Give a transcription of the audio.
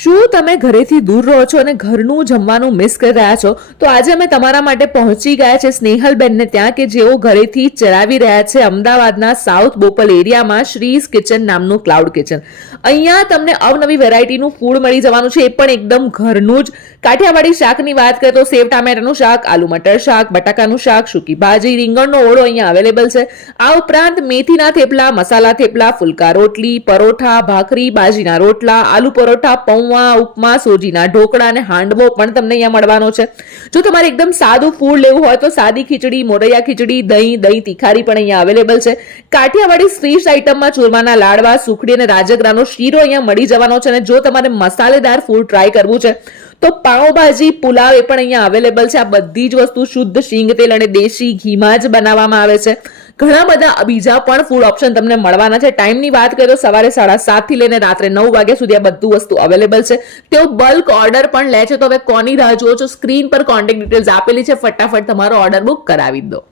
શું તમે ઘરેથી દૂર રહો છો અને ઘરનું જમવાનું મિસ કરી રહ્યા છો? તો આજે અમે તમારા માટે પહોંચી ગયા છે સ્નેહલબેનને ત્યાં, કે જેઓ ઘરેથી ચલાવી રહ્યા છે અમદાવાદના સાઉથ બોપલ એરિયામાં શ્રીઝ કિચન નામનું ક્લાઉડ કિચન. અહીંયા તમને અવનવી વેરાયટીનું ફૂડ મળી જવાનું છે, એ પણ એકદમ ઘરનું જ. કાઠિયાવાડી શાકની વાત કરીએ તો સેવ ટામેટાનું શાક, આલુ મટર શાક, બટાકાનું શાક, સૂકી ભાજી, રીંગણનો ઓળો અહીંયા અવેલેબલ છે. આ ઉપરાંત મેથીના થેપલા, મસાલા થેપલા, ફુલકા રોટલી, પરોઠા, ભાખરી, બાજીના રોટલા, આલુ પરોઠા, ઉપમા, સોજીના ઢોકળા અને હાંડવો પણ તમને અહીંયા મળવાનો છે. જો તમારે એકદમ સાદું ફૂડ લેવું હોય તો સાદી ખીચડી, મોરૈયા ખીચડી, દહીં તિખારી પણ અહીંયા અવેલેબલ છે. કાઠિયાવાડી સ્વીટ્સ આઈટમમાં ચૂરમાના લાડવા, સુખડી અને રાજગરાનો શીરો અહીંયા મળી જવાનો છે. અને જો તમારે મસાલેદાર ફૂડ ટ્રાય કરવું છે તો પાઉંભાજી, પુલાવ એ પણ અહીંયા અવેલેબલ છે. આ બધી જ વસ્તુ શુદ્ધ શીંગ તેલ અને દેશી ઘીમાં જ બનાવવામાં આવે છે. ઘણા બધા બીજા પણ ફૂડ ઓપ્શન તમને મળવાના છે. ટાઈમની વાત કરીએ તો સવારે 7:30 થી લઈને રાત્રે 9 વાગ્યા સુધી આ બધું વસ્તુ અવેલેબલ છે. તેઓ બલ્ક ઓર્ડર પણ લે છે. તો હવે કોની રાહ જુઓ છો? સ્ક્રીન પર કોન્ટેક્ટ ડિટેલ્સ આપેલી છે, ફટાફટ તમારો ઓર્ડર બુક કરાવી દો.